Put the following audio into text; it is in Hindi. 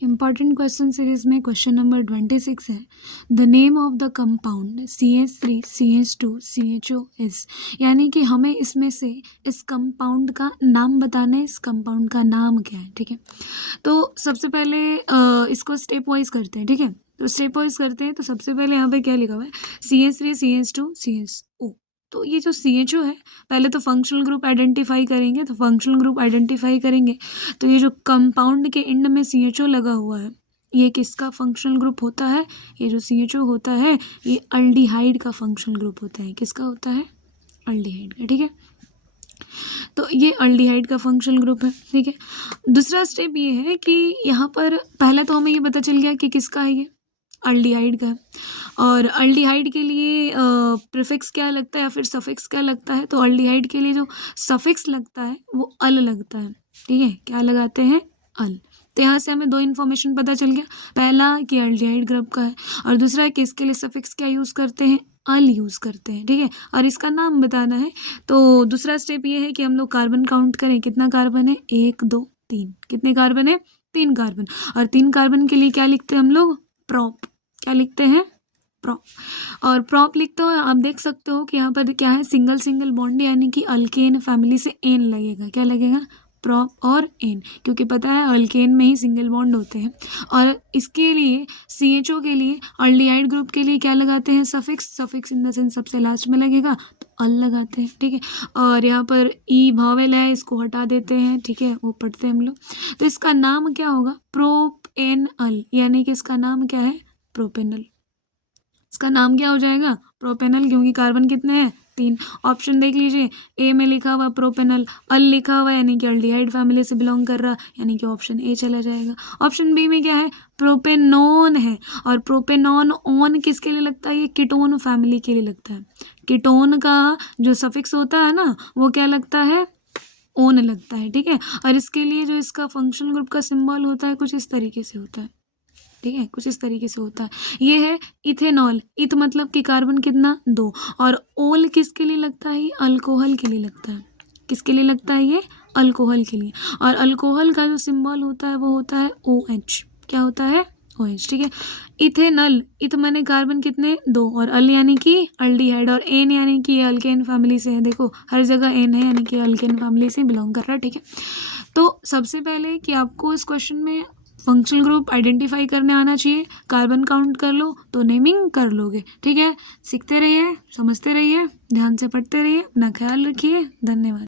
इंपॉर्टेंट क्वेश्चन सीरीज में क्वेश्चन नंबर 26 है। The name of the compound CH3CH2CHO is, यानी कि हमें इसमें से इस कंपाउंड का नाम बताना है। इस कंपाउंड का नाम क्या है, ठीक है। तो सबसे पहले इसको स्टेप वाइज करते हैं, ठीक है। तो स्टेप वाइज करते हैं। तो सबसे पहले यहाँ पे क्या लिखा हुआ है, CH3CH2CHO। तो ये जो CHO है, पहले तो फंक्शनल ग्रुप आइडेंटिफाई करेंगे। तो फंक्शनल ग्रुप आइडेंटिफाई करेंगे तो ये जो कंपाउंड के एंड में CHO लगा हुआ है, ये किसका फंक्शनल ग्रुप होता है? ये जो CHO होता है ये अल्डिहाइड का फंक्शनल ग्रुप होता है। किसका होता है? अल्डिहाइड का, ठीक है। तो ये अल्डिहाइड का फंक्शनल ग्रुप है, ठीक है। दूसरा स्टेप ये है कि यहाँ पर पहले तो हमें ये पता चल गया कि किसका है, ये अल्डिहाइड का है। और अल्डिहाइड के लिए प्रीफिक्स क्या लगता है या फिर सफिक्स क्या लगता है? तो अल्डिहाइड के लिए जो सफिक्स लगता है वो अल लगता है, ठीक है। क्या लगाते हैं? अल। तो यहाँ से हमें दो इन्फॉर्मेशन पता चल गया। पहला कि अल्डिहाइड ग्रुप का है, और दूसरा है कि इसके लिए सफिक्स क्या यूज़ करते हैं? अल यूज़ करते हैं, ठीक है। और इसका नाम बताना है। तो दूसरा स्टेप ये है कि हम लोग कार्बन काउंट करें। कितना कार्बन है? 1 2 3। कितने कार्बन है? 3 कार्बन। और 3 कार्बन के लिए क्या लिखते हैं हम लोग? प्रॉप। क्या लिखते हैं? प्रॉप। और प्रॉप लिखते हो आप देख सकते हो कि यहाँ पर क्या है, सिंगल सिंगल बॉन्ड, यानी कि अल्केन फैमिली से एन लगेगा। क्या लगेगा? प्रॉप और एन, क्योंकि पता है अल्केन में ही सिंगल बॉन्ड होते हैं। और इसके लिए CHO के लिए, अल्डिहाइड ग्रुप के लिए क्या लगाते हैं? Suffix. Suffix in the sense सबसे लास्ट में लगेगा तो अल लगाते हैं, ठीक है। और यहाँ पर ई भावेल है, इसको हटा देते हैं, ठीक है, वो पढ़ते हैं हम लोग। तो इसका नाम क्या होगा? प्रोपेनल, यानी कि इसका नाम क्या है? प्रोपेनल। इसका नाम क्या हो जाएगा? प्रोपेनल, क्योंकि कार्बन कितने हैं? 3। ऑप्शन देख लीजिए, ए में लिखा हुआ प्रोपेनल, अल लिखा हुआ यानी कि अल्डिहाइड फैमिली से बिलोंग कर रहा, यानी कि ऑप्शन ए चला जाएगा। ऑप्शन बी में क्या है? प्रोपेनॉन है। और प्रोपेनॉन ओन किसके लिए लगता है? ये कीटोन फैमिली के लिए लगता है। कीटोन का जो सफिक्स होता है ना, वो क्या लगता है? ओन लगता है, ठीक है। और इसके लिए जो इसका फंक्शनल ग्रुप का सिंबल होता है कुछ इस तरीके से होता है, ठीक है, कुछ इस तरीके से होता है। ये है इथेनॉल। इथ मतलब कि कार्बन कितना? 2। और ओल किसके लिए लगता है? ये अल्कोहल के लिए लगता है। किसके लिए लगता है? ये अल्कोहल के लिए। और अल्कोहल का जो सिंबल होता है वो होता है OH। क्या होता है? OH, ठीक है। इथेनल, इथ माने कार्बन कितने? 2, और अल यानी कि अल्डिहाइड, और एन यानी कि अल्केन फैमिली से है। देखो हर जगह एन है, यानी कि अल्केन फैमिली से बिलोंग कर रहा है, ठीक है। तो सबसे पहले कि आपको इस क्वेश्चन में फंक्शनल ग्रुप आइडेंटिफाई करने आना चाहिए। कार्बन काउंट कर लो तो नेमिंग कर लोगे, ठीक है। सीखते रहिए, समझते रहिए, ध्यान से पढ़ते रहिए, अपना ख्याल रखिए। धन्यवाद।